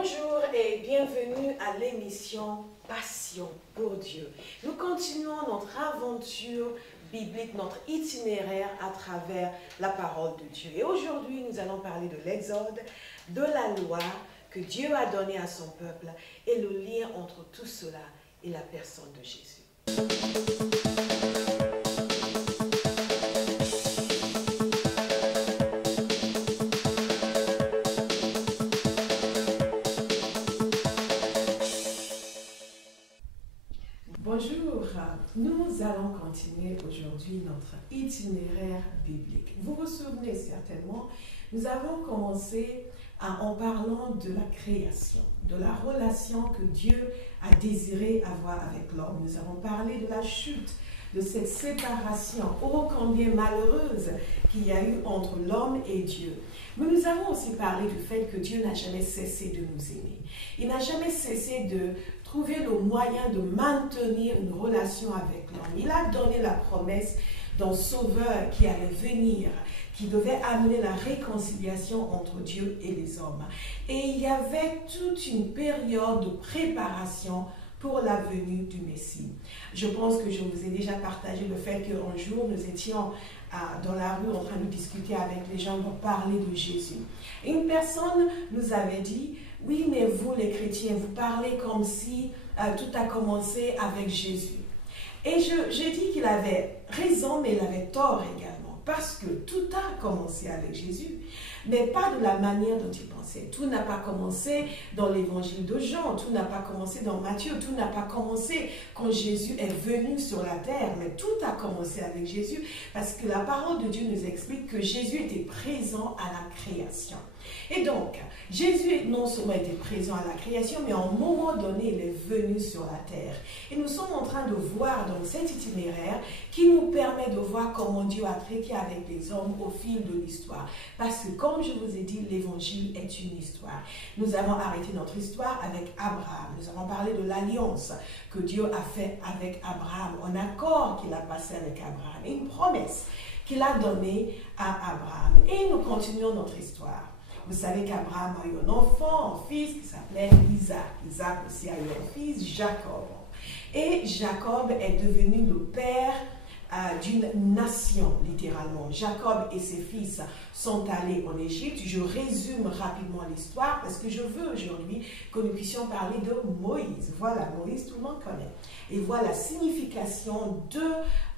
Bonjour et bienvenue à l'émission Passion pour Dieu. Nous continuons notre aventure biblique, notre itinéraire à travers la parole de Dieu. Et aujourd'hui, nous allons parler de l'Exode, de la loi que Dieu a donnée à son peuple et le lien entre tout cela et la personne de Jésus. Bonjour, nous allons continuer aujourd'hui notre itinéraire biblique. Vous vous souvenez certainement, nous avons commencé en parlant de la création, de la relation que Dieu a désiré avoir avec l'homme. Nous avons parlé de la chute, de cette séparation ô combien malheureuse qu'il y a eu entre l'homme et Dieu. Mais nous avons aussi parlé du fait que Dieu n'a jamais cessé de nous aimer. Il n'a jamais cessé de trouver le moyen de maintenir une relation avec l'homme. Il a donné la promesse d'un sauveur qui allait venir, qui devait amener la réconciliation entre Dieu et les hommes. Et il y avait toute une période de préparation pour la venue du Messie. Je pense que je vous ai déjà partagé le fait qu'un jour nous étions dans la rue en train de discuter avec les gens pour parler de Jésus. Et une personne nous avait dit, oui, mais vous les chrétiens, vous parlez comme si tout a commencé avec Jésus. Et j'ai dit qu'il avait raison, mais il avait tort également, parce que tout a commencé avec Jésus, mais pas de la manière dont il pensait. Tout n'a pas commencé dans l'évangile de Jean, tout n'a pas commencé dans Matthieu, tout n'a pas commencé quand Jésus est venu sur la terre, mais tout a commencé avec Jésus, parce que la parole de Dieu nous explique que Jésus était présent à la création. Et donc, Jésus non seulement était présent à la création, mais à un moment donné, il est venu sur la terre. Et nous sommes en train de voir dans cet itinéraire qui nous permet de voir comment Dieu a traité avec les hommes au fil de l'histoire. Parce que, comme je vous ai dit, l'évangile est une histoire. Nous avons arrêté notre histoire avec Abraham. Nous avons parlé de l'alliance que Dieu a fait avec Abraham, un accord qu'il a passé avec Abraham, et une promesse qu'il a donnée à Abraham. Et nous continuons notre histoire. Vous savez qu'Abraham a eu un enfant, un fils qui s'appelait Isaac. Isaac aussi a eu un fils, Jacob. Et Jacob est devenu le père d'une nation, littéralement. Jacob et ses fils sont allés en Égypte. Je résume rapidement l'histoire parce que je veux aujourd'hui que nous puissions parler de Moïse. Voilà, Moïse, tout le monde connaît. Et voilà la signification de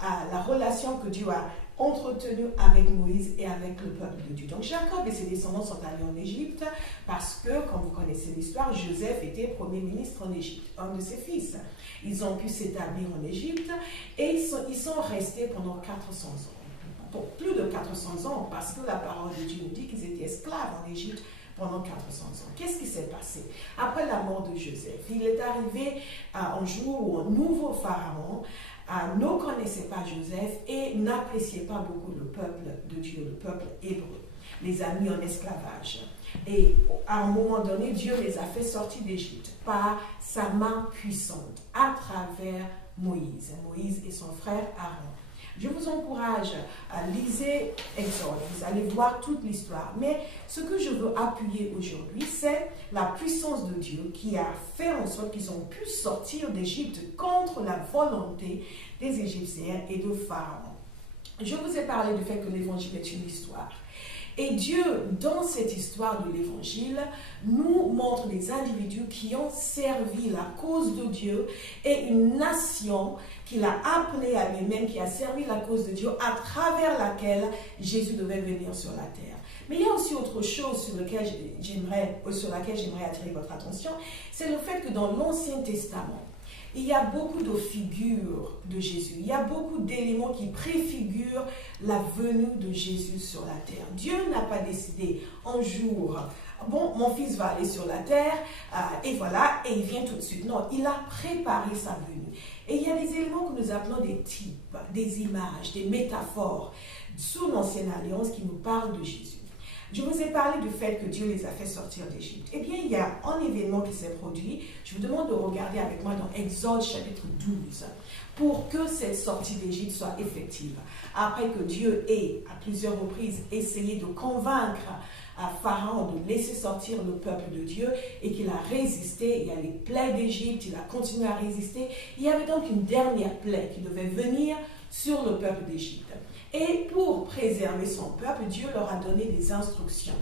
la relation que Dieu a entretenu avec Moïse et avec le peuple de Dieu. Donc Jacob et ses descendants sont allés en Égypte parce que, comme vous connaissez l'histoire, Joseph était premier ministre en Égypte, un de ses fils. Ils ont pu s'établir en Égypte et ils sont restés pendant 400 ans. Pour plus de 400 ans, parce que la parole de Dieu nous dit qu'ils étaient esclaves en Égypte pendant 400 ans. Qu'est-ce qui s'est passé? Après la mort de Joseph, il est arrivé un jour où un nouveau pharaon ne connaissait pas Joseph et n'appréciait pas beaucoup le peuple de Dieu, le peuple hébreu, les a mis en esclavage. Et à un moment donné, Dieu les a fait sortir d'Égypte par sa main puissante à travers Moïse. Moïse et son frère Aaron. Je vous encourage à lire Exode, vous allez voir toute l'histoire. Mais ce que je veux appuyer aujourd'hui, c'est la puissance de Dieu qui a fait en sorte qu'ils ont pu sortir d'Égypte contre la volonté des Égyptiens et de Pharaon. Je vous ai parlé du fait que l'évangile est une histoire. Et Dieu, dans cette histoire de l'évangile, nous montre des individus qui ont servi la cause de Dieu et une nation qu'il a appelée à lui-même, qui a servi la cause de Dieu, à travers laquelle Jésus devait venir sur la terre. Mais il y a aussi autre chose sur laquelle j'aimerais attirer votre attention, c'est le fait que dans l'Ancien Testament, il y a beaucoup de figures de Jésus. Il y a beaucoup d'éléments qui préfigurent la venue de Jésus sur la terre. Dieu n'a pas décidé un jour, bon, mon fils va aller sur la terre, et voilà, et il vient tout de suite. Non, il a préparé sa venue. Et il y a des éléments que nous appelons des types, des images, des métaphores, sous l'Ancienne Alliance qui nous parlent de Jésus. Je vous ai parlé du fait que Dieu les a fait sortir d'Égypte. Eh bien, il y a un événement qui s'est produit. Je vous demande de regarder avec moi dans Exode chapitre 12 pour que cette sortie d'Égypte soit effective. Après que Dieu ait, à plusieurs reprises, essayé de convaincre à Pharaon de laisser sortir le peuple de Dieu et qu'il a résisté. Il y a les plaies d'Égypte, il a continué à résister. Il y avait donc une dernière plaie qui devait venir sur le peuple d'Égypte. Et pour préserver son peuple, Dieu leur a donné des instructions.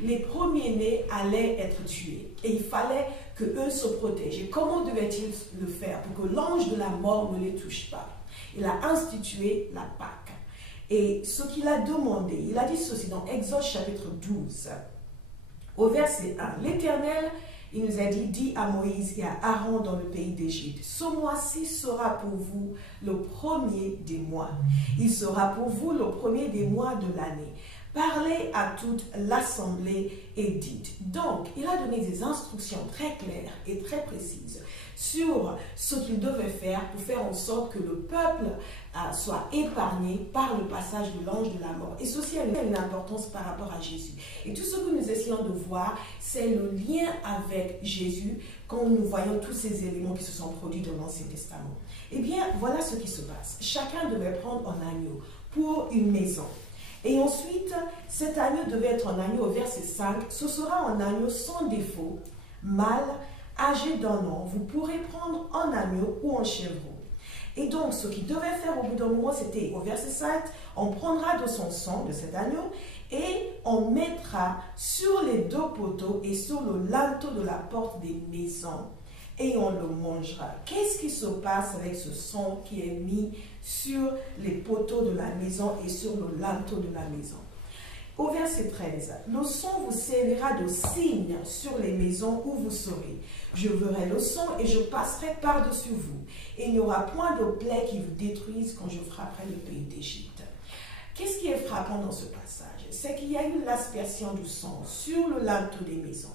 Les premiers-nés allaient être tués et il fallait qu'eux se protègent. Et comment devaient-ils le faire pour que l'ange de la mort ne les touche pas? Il a institué la Pâque. Et ce qu'il a demandé, il a dit ceci dans Exode chapitre 12, au verset 1. L'Éternel, il nous a dit, dit à Moïse et à Aaron dans le pays d'Égypte, ce mois-ci sera pour vous le premier des mois. Il sera pour vous le premier des mois de l'année. Parlez à toute l'assemblée et dites. Donc, il a donné des instructions très claires et très précises sur ce qu'il devait faire pour faire en sorte que le peuple soit épargné par le passage de l'ange de la mort. Et ceci a une importance par rapport à Jésus. Et tout ce que nous essayons de voir, c'est le lien avec Jésus quand nous voyons tous ces éléments qui se sont produits dans l'Ancien Testament. Eh bien, voilà ce qui se passe. Chacun devait prendre un agneau pour une maison. Et ensuite, cet agneau devait être un agneau au verset 5. Ce sera un agneau sans défaut, mâle, âgé d'un an. Vous pourrez prendre un agneau ou un chèvreau. Et donc, ce qu'il devait faire au bout d'un moment, c'était au verset 7, on prendra de son sang, de cet agneau, et on mettra sur les deux poteaux et sur le linteau de la porte des maisons, et on le mangera. Qu'est-ce qui se passe avec ce sang qui est mis sur les poteaux de la maison et sur le linteau de la maison? Au verset 13, le sang vous servira de signe sur les maisons où vous serez. Je verrai le sang et je passerai par-dessus vous. Et il n'y aura point de plaie qui vous détruise quand je frapperai le pays d'Égypte. Qu'est-ce qui est frappant dans ce passage? C'est qu'il y a eu l'aspersion du sang sur le linteau des maisons.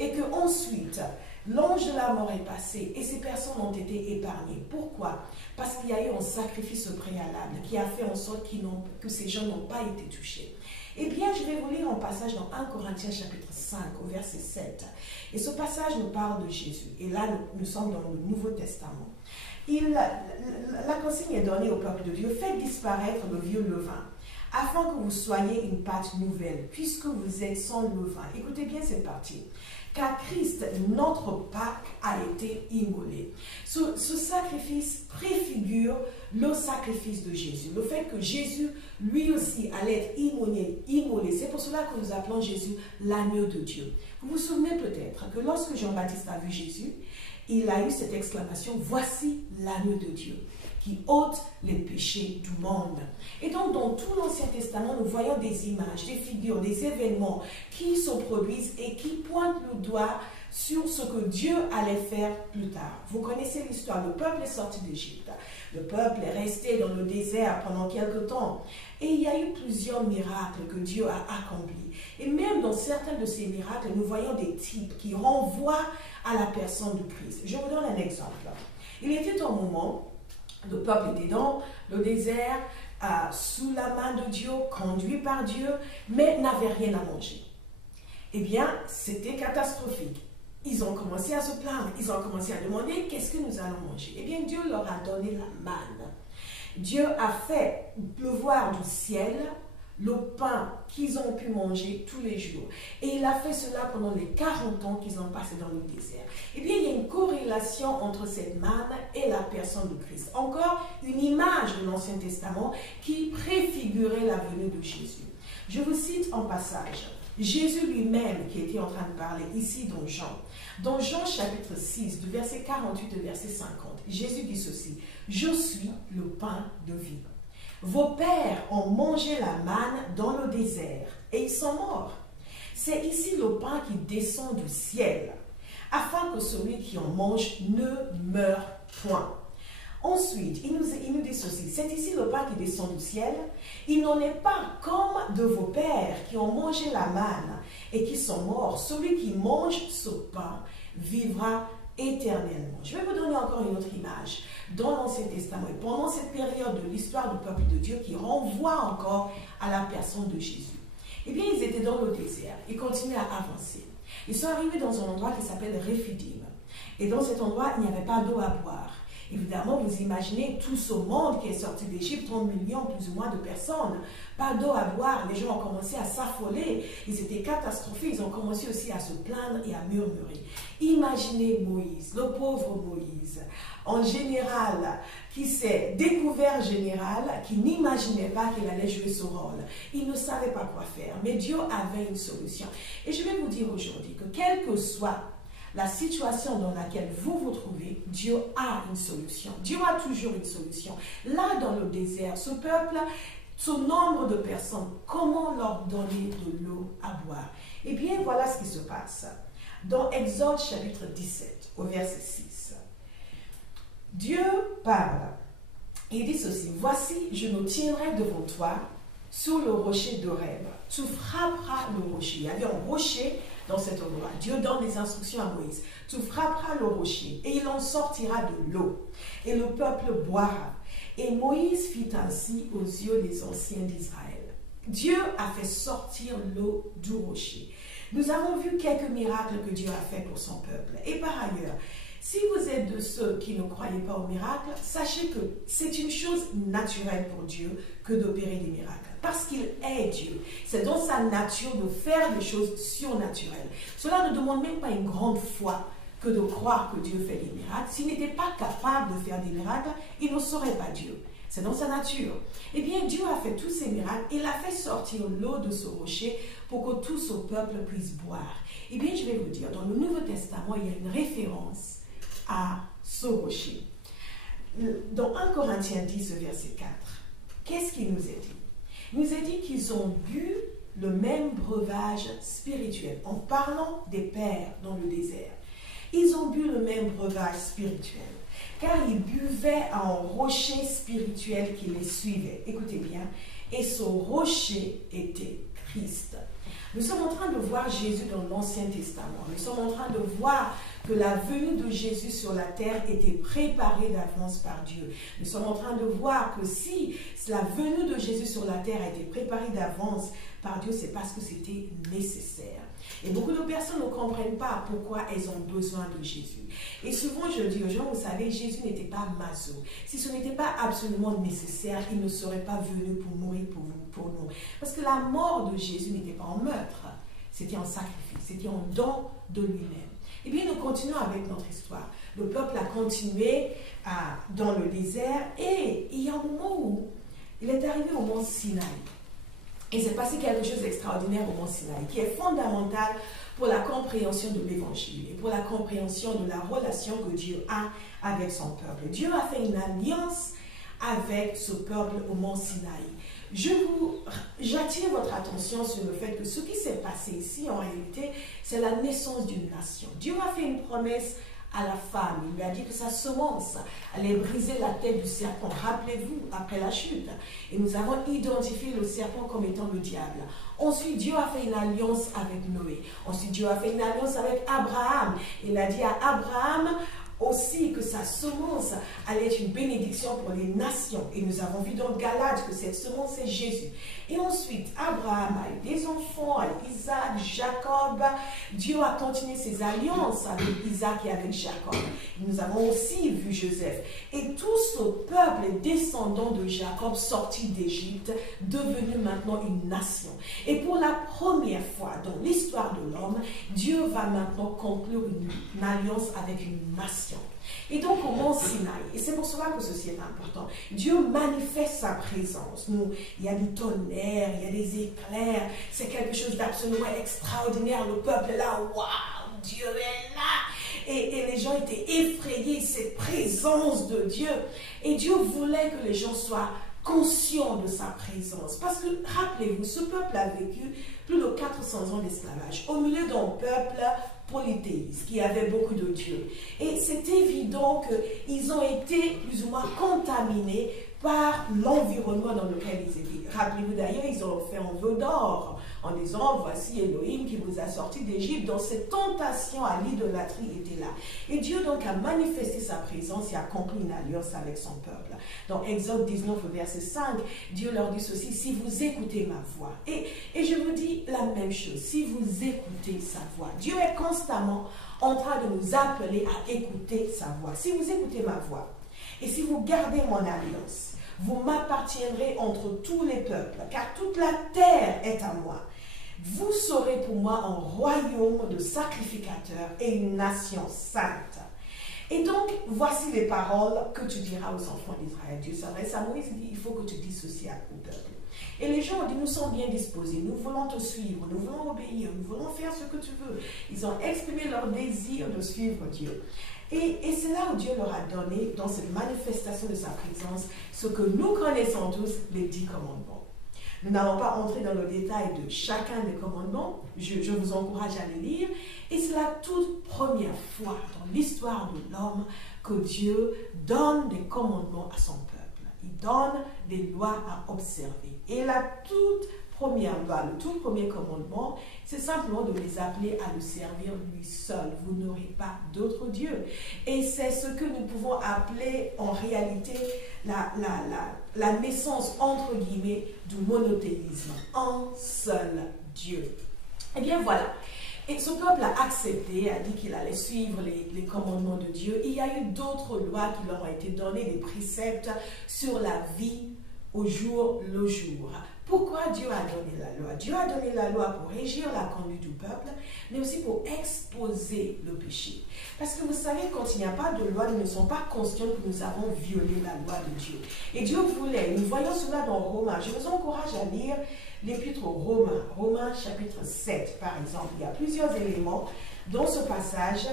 Et qu'ensuite, l'ange de la mort est passé et ces personnes ont été épargnées. Pourquoi? Parce qu'il y a eu un sacrifice préalable qui a fait en sorte que ces gens n'ont pas été touchés. Eh bien, je vais vous lire un passage dans 1 Corinthiens chapitre 5 au verset 7. Et ce passage nous parle de Jésus. Et là, nous sommes dans le Nouveau Testament. La consigne est donnée au peuple de Dieu, faites disparaître le vieux levain, afin que vous soyez une pâte nouvelle, puisque vous êtes sans levain. Écoutez bien cette partie. Car Christ, notre Pâque, a été immolé. Ce sacrifice préfigure le sacrifice de Jésus. Le fait que Jésus, lui aussi, allait être immolé. C'est pour cela que nous appelons Jésus l'agneau de Dieu. Vous vous souvenez peut-être que lorsque Jean-Baptiste a vu Jésus, il a eu cette exclamation, voici l'agneau de Dieu qui ôte les péchés du monde. Et donc, dans tout l'Ancien Testament, nous voyons des images, des figures, des événements qui se produisent et qui pointent le doigt sur ce que Dieu allait faire plus tard. Vous connaissez l'histoire, le peuple est sorti d'Égypte. Le peuple est resté dans le désert pendant quelque temps. Et il y a eu plusieurs miracles que Dieu a accomplis. Et même dans certains de ces miracles, nous voyons des types qui renvoient à la personne de Christ. Je vous donne un exemple. Il était un moment, le peuple était dans le désert, sous la main de Dieu, conduit par Dieu, mais n'avait rien à manger. Eh bien, c'était catastrophique. Ils ont commencé à se plaindre, ils ont commencé à demander qu'est-ce que nous allons manger. Eh bien, Dieu leur a donné la manne. Dieu a fait pleuvoir du ciel le pain qu'ils ont pu manger tous les jours. Et il a fait cela pendant les 40 ans qu'ils ont passé dans le désert. Eh bien, il y a une corrélation entre cette manne et la personne de Christ. Encore une image de l'Ancien Testament qui préfigurait la venue de Jésus. Je vous cite en passage. Jésus lui-même qui était en train de parler ici dans Jean. Dans Jean chapitre 6, du verset 48 au verset 50, Jésus dit ceci. Je suis le pain de vie. Vos pères ont mangé la manne dans le désert et ils sont morts. C'est ici le pain qui descend du ciel, afin que celui qui en mange ne meure point. Ensuite, il nous dit ceci, c'est ici le pain qui descend du ciel. Il n'en est pas comme de vos pères qui ont mangé la manne et qui sont morts. Celui qui mange ce pain vivra éternellement. Je vais vous donner encore une autre image dans l'Ancien Testament et pendant cette période de l'histoire du peuple de Dieu qui renvoie encore à la personne de Jésus. Eh bien, ils étaient dans le désert, ils continuaient à avancer. Ils sont arrivés dans un endroit qui s'appelle Réphidim. Et dans cet endroit, il n'y avait pas d'eau à boire. Évidemment, vous imaginez tout ce monde qui est sorti d'Égypte, 30 millions plus ou moins de personnes. Pas d'eau à boire, les gens ont commencé à s'affoler, ils étaient catastrophés, ils ont commencé aussi à se plaindre et à murmurer. Imaginez Moïse, le pauvre Moïse, en général, qui s'est découvert général, qui n'imaginait pas qu'il allait jouer ce rôle. Il ne savait pas quoi faire, mais Dieu avait une solution. Et je vais vous dire aujourd'hui que quelle que soit la situation dans laquelle vous vous trouvez, Dieu a une solution. Dieu a toujours une solution. Là, dans le désert, ce peuple, ce nombre de personnes, comment leur donner de l'eau à boire? Eh bien, voilà ce qui se passe. Dans Exode chapitre 17, au verset 6, Dieu parle. Il dit ceci, « Voici, je me tiendrai devant toi sur le rocher d'Horeb. Tu frapperas le rocher. » Il y avait un rocher dans cet endroit. Dieu donne des instructions à Moïse. « Tu frapperas le rocher et il en sortira de l'eau. Et le peuple boira. » Et Moïse fit ainsi aux yeux des anciens d'Israël. Dieu a fait sortir l'eau du rocher. Nous avons vu quelques miracles que Dieu a fait pour son peuple. Et par ailleurs, si vous êtes de ceux qui ne croyaient pas aux miracles, sachez que c'est une chose naturelle pour Dieu que d'opérer des miracles. Parce qu'il est Dieu. C'est dans sa nature de faire des choses surnaturelles. Cela ne demande même pas une grande foi que de croire que Dieu fait des miracles. S'il n'était pas capable de faire des miracles, il ne serait pas Dieu. C'est dans sa nature. Eh bien, Dieu a fait tous ces miracles. Il a fait sortir l'eau de ce rocher pour que tout ce peuple puisse boire. Eh bien, je vais vous dire, dans le Nouveau Testament, il y a une référence à ce rocher. Dans 1 Corinthiens 10, verset 4, qu'est-ce qu'il nous est dit? Il nous est dit qu'ils ont bu le même breuvage spirituel, en parlant des pères dans le désert. Ils ont bu le même breuvage spirituel, car ils buvaient à un rocher spirituel qui les suivait. Écoutez bien, et ce rocher était Christ. Nous sommes en train de voir Jésus dans l'Ancien Testament. Nous sommes en train de voir que la venue de Jésus sur la terre était préparée d'avance par Dieu. Nous sommes en train de voir que si la venue de Jésus sur la terre a été préparée d'avance par Dieu, c'est parce que c'était nécessaire. Et beaucoup de personnes ne comprennent pas pourquoi elles ont besoin de Jésus. Et souvent, je dis aux gens, vous savez, Jésus n'était pas maso. Si ce n'était pas absolument nécessaire, il ne serait pas venu pour mourir pour nous. Parce que la mort de Jésus n'était pas un meurtre, c'était un sacrifice, c'était un don de lui-même. Et bien, nous continuons avec notre histoire. Le peuple a continué dans le désert et il y a un moment où il est arrivé au mont Sinaï. Et c'est passé quelque chose d'extraordinaire au mont Sinaï, qui est fondamental pour la compréhension de l'évangile et pour la compréhension de la relation que Dieu a avec son peuple. Dieu a fait une alliance avec ce peuple au mont Sinaï. J'attire votre attention sur le fait que ce qui s'est passé ici, en réalité, c'est la naissance d'une nation. Dieu a fait une promesse à la femme. Il lui a dit que sa semence allait briser la tête du serpent. Rappelez-vous, après la chute. Et nous avons identifié le serpent comme étant le diable. Ensuite, Dieu a fait une alliance avec Noé. Ensuite, Dieu a fait une alliance avec Abraham. Il a dit à Abraham aussi que sa semence allait être une bénédiction pour les nations. Et nous avons vu dans Galates que cette semence, c'est Jésus. Et ensuite, Abraham a eu des enfants, Isaac, Jacob. Dieu a continué ses alliances avec Isaac et avec Jacob. Et nous avons aussi vu Joseph. Et tout ce peuple descendant de Jacob, sorti d'Égypte, devenu maintenant une nation. Et pour la première fois dans l'histoire de l'homme, Dieu va maintenant conclure une alliance avec une nation. Et donc au mont Sinaï, et c'est pour cela que ceci est important, Dieu manifeste sa présence. Il y a du tonnerre, il y a des éclairs, c'est quelque chose d'absolument extraordinaire. Le peuple est là, waouh, Dieu est là. Et les gens étaient effrayés de cette présence de Dieu. Et Dieu voulait que les gens soient conscients de sa présence. Parce que, rappelez-vous, ce peuple a vécu plus de 400 ans d'esclavage au milieu d'un peuple polythéiste qui avait beaucoup de dieux. Et c'est évident qu'ils ont été plus ou moins contaminés par l'environnement dans lequel ils étaient. Rappelez-vous d'ailleurs, ils ont fait un vœu d'or en disant, voici Elohim qui vous a sorti d'Égypte. Donc cette tentation à l'idolâtrie était là. Et Dieu donc a manifesté sa présence et a conclu une alliance avec son peuple. Dans Exode 19, verset 5, Dieu leur dit ceci, si vous écoutez ma voix. Et je vous dis la même chose, si vous écoutez sa voix. Dieu est constamment en train de nous appeler à écouter sa voix. Si vous écoutez ma voix, Et si vous gardez mon alliance, vous m'appartiendrez entre tous les peuples, car toute la terre est à moi. Vous serez pour moi un royaume de sacrificateurs et une nation sainte. Et donc, voici les paroles que tu diras aux enfants d'Israël. Dieu s'adresse à Moïse, il dit, il faut que tu dises ceci au peuple. Et les gens ont dit, nous sommes bien disposés, nous voulons te suivre, nous voulons obéir, nous voulons faire ce que tu veux. Ils ont exprimé leur désir de suivre Dieu. Et c'est là où Dieu leur a donné, dans cette manifestation de sa présence, ce que nous connaissons tous, les 10 commandements. Nous n'allons pas entrer dans le détail de chacun des commandements, je vous encourage à les lire. Et c'est la toute première fois dans l'histoire de l'homme que Dieu donne des commandements à son peuple. Il donne des lois à observer. Et la toute première loi, le tout premier commandement, c'est simplement de les appeler à le servir lui seul. Vous n'aurez pas d'autre Dieu. Et c'est ce que nous pouvons appeler en réalité la naissance, entre guillemets, du monothéisme. Un seul Dieu. Eh bien voilà. Et ce peuple a accepté, a dit qu'il allait suivre les commandements de Dieu. Il y a eu d'autres lois qui leur ont été données, des préceptes sur la vie au jour le jour. Pourquoi Dieu a donné la loi? Dieu a donné la loi pour régir la conduite du peuple, mais aussi pour exposer le péché. Parce que vous savez, quand il n'y a pas de loi, nous ne sommes pas conscients que nous avons violé la loi de Dieu. Et Dieu voulait, nous voyons cela dans Romains. Je vous encourage à lire l'épître aux Romains, Romains chapitre 7 par exemple. Il y a plusieurs éléments dans ce passage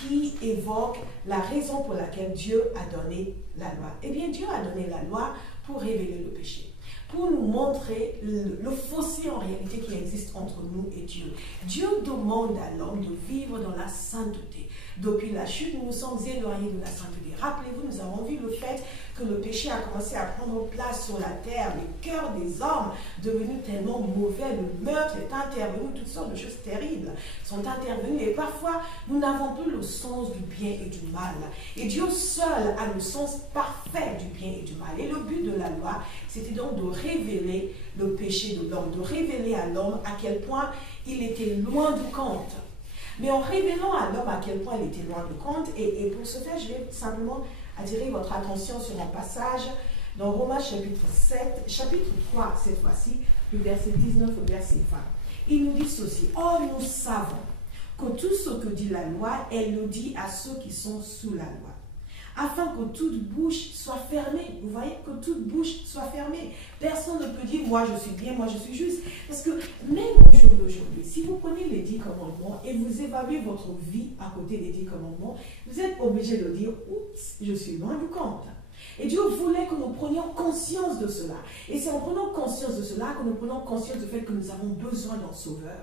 qui évoquent la raison pour laquelle Dieu a donné la loi. Eh bien, Dieu a donné la loi pour révéler le péché, pour nous montrer le fossé en réalité qui existe entre nous et Dieu. Dieu demande à l'homme de vivre dans la sainteté. Depuis la chute, nous nous sommes éloignés de la sainteté. Rappelez-vous, nous avons vu le fait que le péché a commencé à prendre place sur la terre. Les cœurs des hommes devenus tellement mauvais, le meurtre est intervenu, toutes sortes de choses terribles sont intervenues. Et parfois, nous n'avons plus le sens du bien et du mal. Et Dieu seul a le sens parfait du bien et du mal. Et le but de la loi, c'était donc de révéler le péché de l'homme, de révéler à l'homme à quel point il était loin du compte. Mais en révélant à l'homme à quel point il était loin du compte, et pour ce faire, je vais simplement attirer votre attention sur un passage dans Romains chapitre 7, chapitre 3 cette fois-ci, du verset 19 au verset 20. Il nous dit ceci: « Or nous savons que tout ce que dit la loi, elle le dit à ceux qui sont sous la loi, afin que toute bouche soit fermée. » Vous voyez, que toute bouche soit fermée. Personne ne peut dire, moi je suis bien, moi je suis juste. Parce que même au jour d'aujourd'hui, si vous prenez les 10 commandements et vous évaluez votre vie à côté des 10 commandements, vous êtes obligé de dire, oups, je suis loin du compte. Et Dieu voulait que nous prenions conscience de cela. Et c'est en prenant conscience de cela que nous prenons conscience du fait que nous avons besoin d'un sauveur.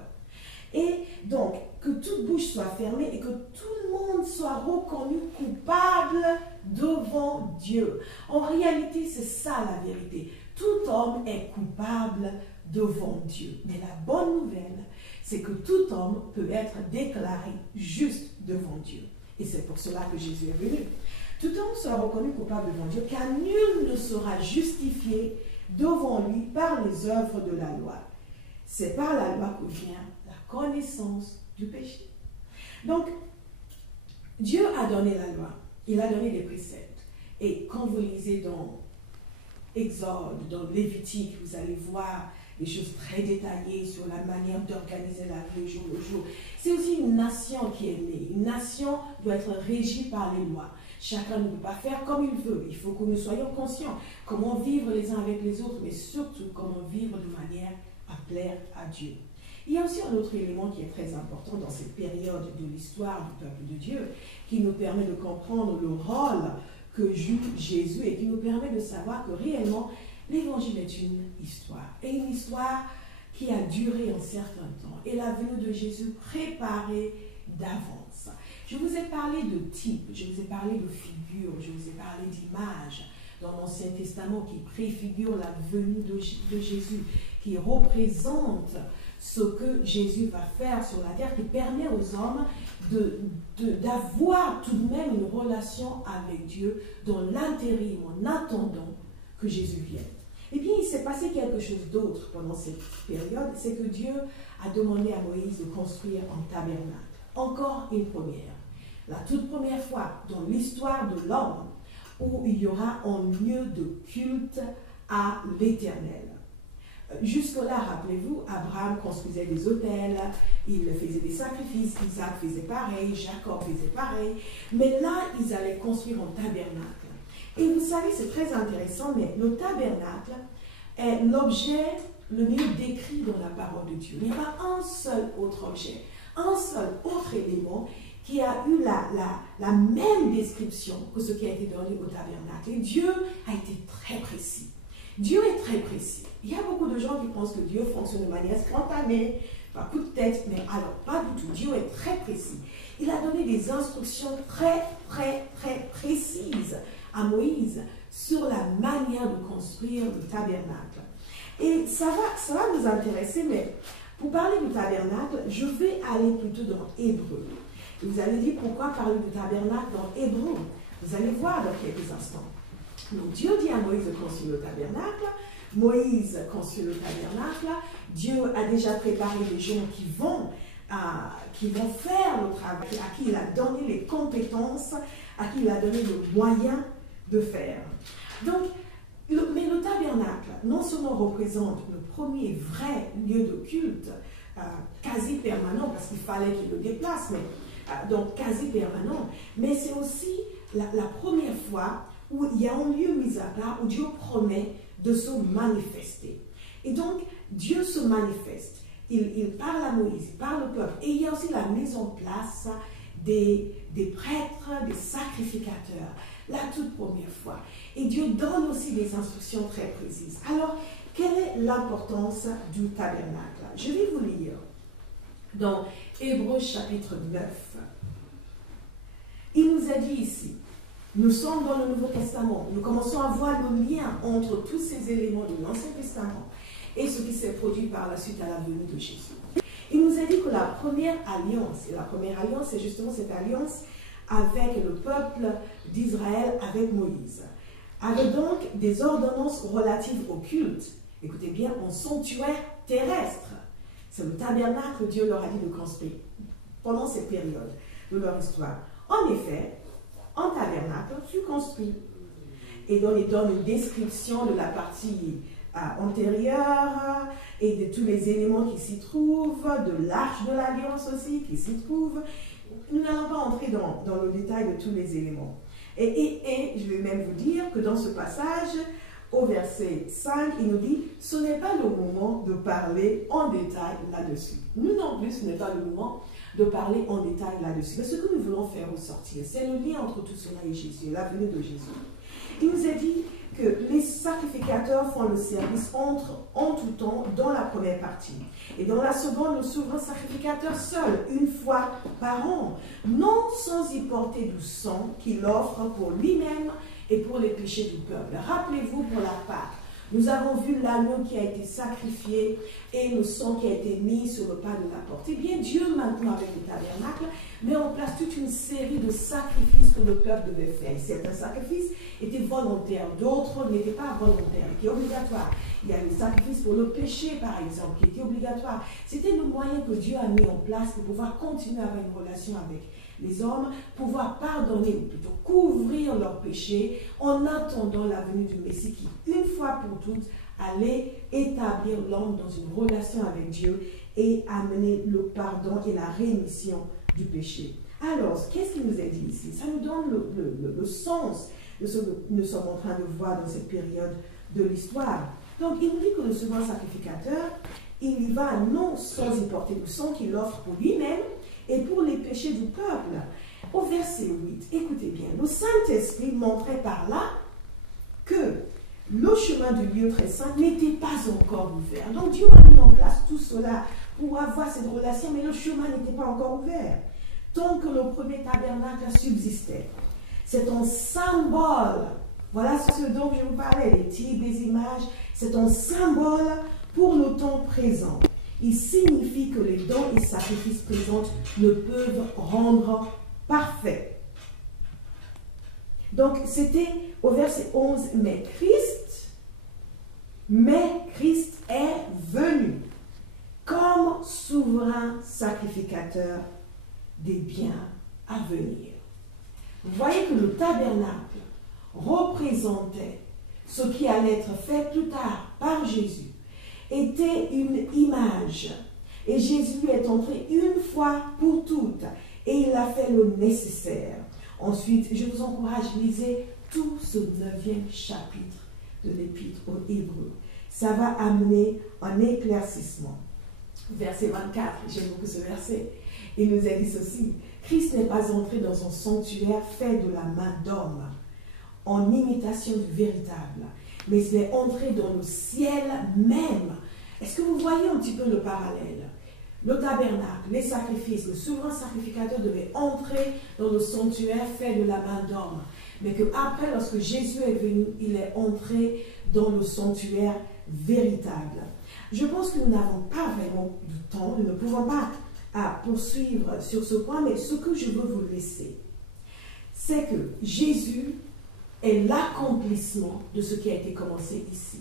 Et donc, que toute bouche soit fermée et que tout le monde soit reconnu coupable devant Dieu. En réalité, c'est ça la vérité. Tout homme est coupable devant Dieu. Mais la bonne nouvelle, c'est que tout homme peut être déclaré juste devant Dieu. Et c'est pour cela que Jésus est venu. Tout homme sera reconnu coupable devant Dieu, car nul ne sera justifié devant lui par les œuvres de la loi. C'est par la loi que vient connaissance du péché. Donc, Dieu a donné la loi, il a donné des préceptes. Et quand vous lisez dans Exode, dans Lévitique, vous allez voir des choses très détaillées sur la manière d'organiser la vie au jour le jour. C'est aussi une nation qui est née. Une nation doit être régie par les lois. Chacun ne peut pas faire comme il veut. Il faut que nous soyons conscients comment vivre les uns avec les autres, mais surtout comment vivre de manière à plaire à Dieu. Il y a aussi un autre élément qui est très important dans cette période de l'histoire du peuple de Dieu, qui nous permet de comprendre le rôle que joue Jésus et qui nous permet de savoir que réellement, l'évangile est une histoire. Et une histoire qui a duré un certain temps. Et la venue de Jésus préparée d'avance. Je vous ai parlé de types, je vous ai parlé de figures, je vous ai parlé d'images dans l'Ancien Testament qui préfigurent la venue de Jésus, qui représentent ce que Jésus va faire sur la terre, qui permet aux hommes d'avoir tout de même une relation avec Dieu dans l'intérim, en attendant que Jésus vienne. Eh bien, il s'est passé quelque chose d'autre pendant cette période, c'est que Dieu a demandé à Moïse de construire un tabernacle. Encore une première. La toute première fois dans l'histoire de l'homme, où il y aura un lieu de culte à l'Éternel. Jusque-là, rappelez-vous, Abraham construisait des autels, il faisait des sacrifices, Isaac faisait pareil, Jacob faisait pareil, mais là, ils allaient construire un tabernacle. Et vous savez, c'est très intéressant, mais le tabernacle est l'objet le mieux décrit dans la parole de Dieu. Il n'y a pas un seul autre objet, un seul autre élément qui a eu la même description que ce qui a été donné au tabernacle. Et Dieu a été très précis. Dieu est très précis. Il y a beaucoup de gens qui pensent que Dieu fonctionne de manière spontanée, par coup de tête, mais alors pas du tout. Dieu est très précis. Il a donné des instructions très précises à Moïse sur la manière de construire le tabernacle. Et ça va nous intéresser, mais pour parler du tabernacle, je vais aller plutôt dans Hébreu. Et vous allez dire pourquoi parler du tabernacle dans Hébreu. Vous allez voir dans quelques instants. Donc Dieu dit à Moïse de construire le tabernacle. Moïse construit le tabernacle. Dieu a déjà préparé les gens qui vont faire le travail, à qui il a donné les compétences, à qui il a donné le moyen de faire. Donc, mais le tabernacle, non seulement représente le premier vrai lieu de culte, quasi permanent, parce qu'il fallait qu'il le déplace, mais donc quasi permanent, mais c'est aussi la première fois où il y a un lieu mis à part, où Dieu promet de se manifester. Et donc, Dieu se manifeste. Il parle à Moïse, il parle au peuple. Et il y a aussi la mise en place des prêtres, des sacrificateurs, la toute première fois. Et Dieu donne aussi des instructions très précises. Alors, quelle est l'importance du tabernacle? Je vais vous lire dans Hébreux chapitre 9. Il nous a dit ici, nous sommes dans le Nouveau Testament, nous commençons à voir le lien entre tous ces éléments de l'Ancien Testament et ce qui s'est produit par la suite à la venue de Jésus. Il nous a dit que la première alliance, et la première alliance, c'est justement cette alliance avec le peuple d'Israël, avec Moïse, avait donc des ordonnances relatives au culte. Écoutez bien, un sanctuaire terrestre. C'est le tabernacle que Dieu leur a dit de construire pendant cette période de leur histoire. En effet, un tabernacle fut construit. Et donc, il donne une description de la partie antérieure et de tous les éléments qui s'y trouvent, de l'arche de l'alliance aussi qui s'y trouve. Nous n'allons pas entrer dans le détail de tous les éléments. Et je vais même vous dire que dans ce passage, au verset 5, il nous dit « Ce n'est pas le moment de parler en détail là-dessus. » Nous non plus, ce n'est pas le moment de parler en détail là-dessus. Mais ce que nous voulons faire ressortir, c'est le lien entre tout cela et Jésus, la venue de Jésus. Il nous a dit que les sacrificateurs font le service en tout temps dans la première partie. Et dans la seconde, le souverain sacrificateur seul, une fois par an, non sans y porter du sang qu'il offre pour lui-même et pour les péchés du peuple. Rappelez-vous pour la Pâque, nous avons vu l'agneau qui a été sacrifié et le sang qui a été mis sur le pas de la porte. Eh bien, Dieu maintenant avec le tabernacle met en place toute une série de sacrifices que le peuple devait faire. Certains sacrifices étaient volontaires, d'autres n'étaient pas volontaires, qui étaient obligatoires. Il y a le sacrifice pour le péché, par exemple, qui était obligatoire. C'était le moyen que Dieu a mis en place pour pouvoir continuer à avoir une relation avec les hommes, pouvoir pardonner, ou plutôt couvrir leurs péchés, en attendant la venue du Messie qui, une fois pour toutes, allait établir l'homme dans une relation avec Dieu et amener le pardon et la rémission du péché. Alors, qu'est-ce qu'il nous est dit ici? Ça nous donne le sens de ce que nous sommes en train de voir dans cette période de l'histoire. Donc, il nous dit que le second sacrificateur, il y va non sans y porter du sang qu'il offre pour lui-même et pour les péchés du peuple. Au verset 8, écoutez bien, le Saint-Esprit montrait par là que le chemin du lieu très saint n'était pas encore ouvert. Donc Dieu a mis en place tout cela pour avoir cette relation, mais le chemin n'était pas encore ouvert. Tant que le premier tabernacle subsistait. C'est un symbole. Voilà ce dont je vous parlais, les types, les images. C'est un symbole pour le temps présent. Il signifie que les dons et sacrifices présents ne peuvent rendre parfait. Donc, c'était au verset 11, mais Christ est venu comme souverain sacrificateur des biens à venir. Vous voyez que le tabernacle représentait ce qui allait être fait plus tard par Jésus, était une image. Et Jésus est entré une fois pour toutes et il a fait le nécessaire. Ensuite, je vous encourage, lisez tout ce 9e chapitre de l'Épître aux Hébreux. Ça va amener un éclaircissement. Verset 24, j'aime beaucoup ce verset. Il nous a dit ceci: Christ n'est pas entré dans un sanctuaire fait de la main d'homme, en imitation du véritable, mais il est entré dans le ciel même. Est-ce que vous voyez un petit peu le parallèle? Le tabernacle, les sacrifices, le souverain sacrificateur devait entrer dans le sanctuaire fait de la main d'homme. Mais qu'après, lorsque Jésus est venu, il est entré dans le sanctuaire véritable. Je pense que nous n'avons pas vraiment de temps, nous ne pouvons pas poursuivre sur ce point, mais ce que je veux vous laisser, c'est que Jésus est l'accomplissement de ce qui a été commencé ici.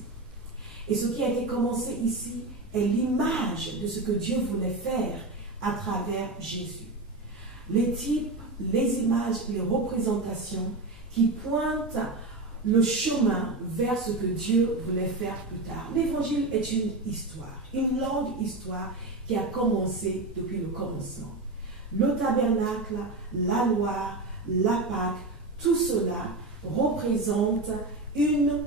Et ce qui a été commencé ici est l'image de ce que Dieu voulait faire à travers Jésus. Les types, les images, les représentations qui pointent le chemin vers ce que Dieu voulait faire plus tard. L'évangile est une histoire, une longue histoire qui a commencé depuis le commencement. Le tabernacle, la loi, la Pâque, tout cela représente une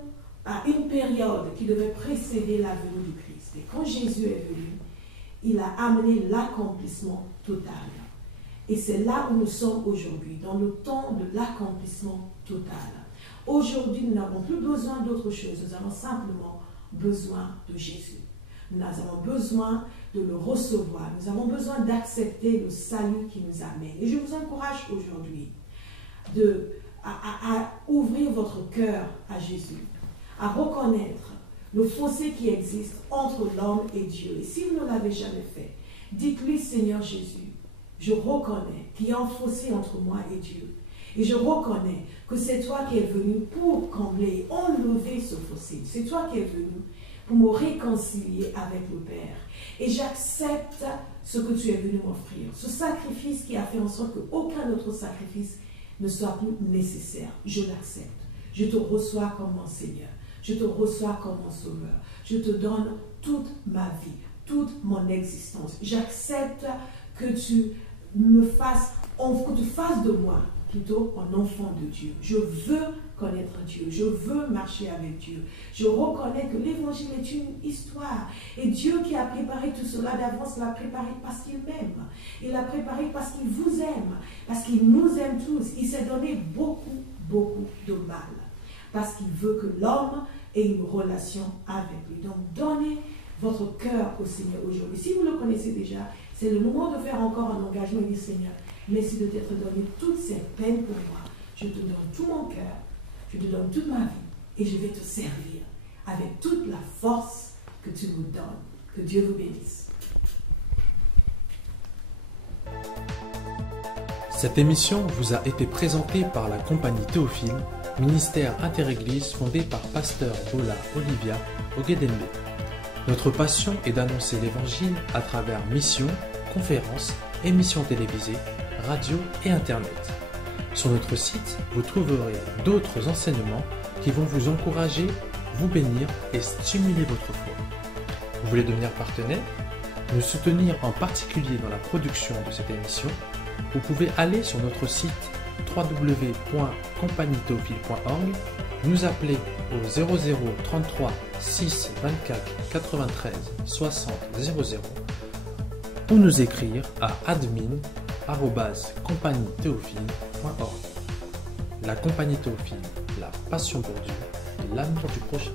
période qui devait précéder la venue du Christ. Et quand Jésus est venu, il a amené l'accomplissement total. Et c'est là où nous sommes aujourd'hui, dans le temps de l'accomplissement total. Aujourd'hui, nous n'avons plus besoin d'autre chose. Nous avons simplement besoin de Jésus. Nous avons besoin de le recevoir. Nous avons besoin d'accepter le salut qui nous amène. Et je vous encourage aujourd'hui à ouvrir votre cœur à Jésus, à reconnaître le fossé qui existe entre l'homme et Dieu. Et si vous ne l'avez jamais fait, dites-lui: Seigneur Jésus, je reconnais qu'il y a un fossé entre moi et Dieu. Et je reconnais que c'est toi qui es venu pour combler, enlever ce fossé. C'est toi qui es venu pour me réconcilier avec le Père. Et j'accepte ce que tu es venu m'offrir. Ce sacrifice qui a fait en sorte qu'aucun autre sacrifice ne soit plus nécessaire. Je l'accepte. Je te reçois comme mon Seigneur. Je te reçois comme mon Sauveur. Je te donne toute ma vie, toute mon existence. J'accepte que tu me fasses, que tu fasses de moi plutôt un enfant de Dieu. Je veux connaître Dieu. Je veux marcher avec Dieu. Je reconnais que l'évangile est une histoire. Et Dieu qui a préparé tout cela d'avance l'a préparé parce qu'il m'aime. Il l'a préparé parce qu'il vous aime. Parce qu'il nous aime tous. Il s'est donné beaucoup, beaucoup de mal. Parce qu'il veut que l'homme ait une relation avec lui. Donc, donnez votre cœur au Seigneur aujourd'hui. Si vous le connaissez déjà, c'est le moment de faire encore un engagement et dire: Seigneur, merci de t'être donné toutes ces peines pour moi. Je te donne tout mon cœur, je te donne toute ma vie et je vais te servir avec toute la force que tu me donnes. Que Dieu vous bénisse. Cette émission vous a été présentée par la compagnie Théophile, ministère interéglise fondé par Pasteur Bola Olivia au Guédénbe. Notre passion est d'annoncer l'évangile à travers missions, conférences, émissions télévisées, radio et Internet. Sur notre site, vous trouverez d'autres enseignements qui vont vous encourager, vous bénir et stimuler votre foi. Vous voulez devenir partenaire, nous soutenir en particulier dans la production de cette émission? Vous pouvez aller sur notre site www.compagnietheophile.org, nous appeler au 00 33 6 24 93 60 00 ou nous écrire à admin@compagnietheophile.org. La compagnie Théophile, la passion pour Dieu et l'amour du prochain.